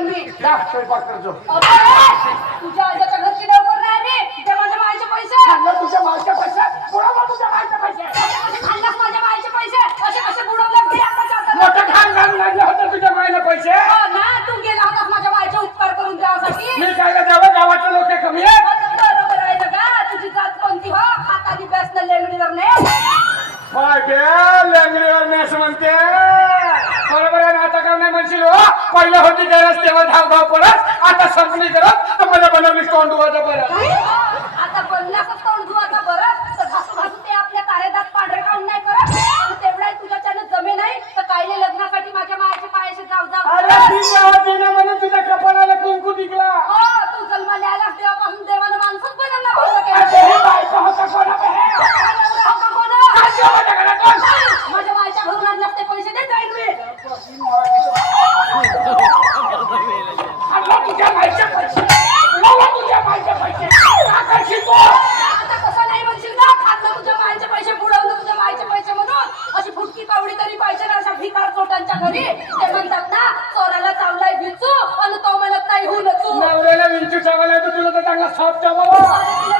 जाईन मी. जा स्वयंपाक करतो. तुझ्या आईच्या घरची लवकर नाही मी. ते माझ्या मायचे पैसे. खाल्लं तुझ्या मायचे पैसे. बुडवलं तुझ्या मायचे पैसे. खाल्लास माझ्या मायचे पैसे. असे कसे बुडवले बाई आताच्या आता. मोठं खान घालून लागलं होतं तुझ्या मायने पैसे. हो ना, तू गेला होतास माझ्या मायचे उपकार करून द्यासाठी. मी काय द्यावं, गावाचे लोक कमी आहेत. बरोबर आहे का? तुझी जात कोणती हो? हाताने बॅसनं लेंगडीवर ने. बाय बे, लंगडीवर नाही असं म्हणते. बरोबर आहे ना? आता काय नाही म्हणशील हो? पहिलं होती गरज तेव्हा धाव पडत, आता संपली करत तर मला बनवली तोंड धुवायचं परत. आता बोलण्यासच तोंड धुवायचा बरं. तर घासू ते आपल्या कार्यदात पांढरे काढून नाही करत. आणि तेवढाही तुझ्याच्यानं जमे नाही तर कायले लग्नासाठी माझ्या मायाच्या पायाशी जाऊ अरे ती ना म्हणून तुझ्या कपाळाला कुंकू टिकला. हो, तू जन्माला आलास तेव्हापासून देवानं माणसंच बनवला होता. अरे हे बायको होता कोणा बे? माझ्या मायच्या घरून आणल्यास ते पैसे दे जाईल मी. तुझ्या मायचे पैसे, तुझ्या मायचे पैसे. आता कसं नाही म्हणशील का? खाल्लं तुझ्या मायचे पैसे, बुडवलं तुझ्या मायचे पैसे म्हणून. अशी फुटकी कावडी तरी पाहिजे ना अशा भिकार चोटांच्या घरी. ते म्हणतात ना, चोराला चावलाय विचू आणि तो म्हणत नाही हुन चू. नवऱ्याला विंचू चावला तर तुला तर चांगला साप चावला.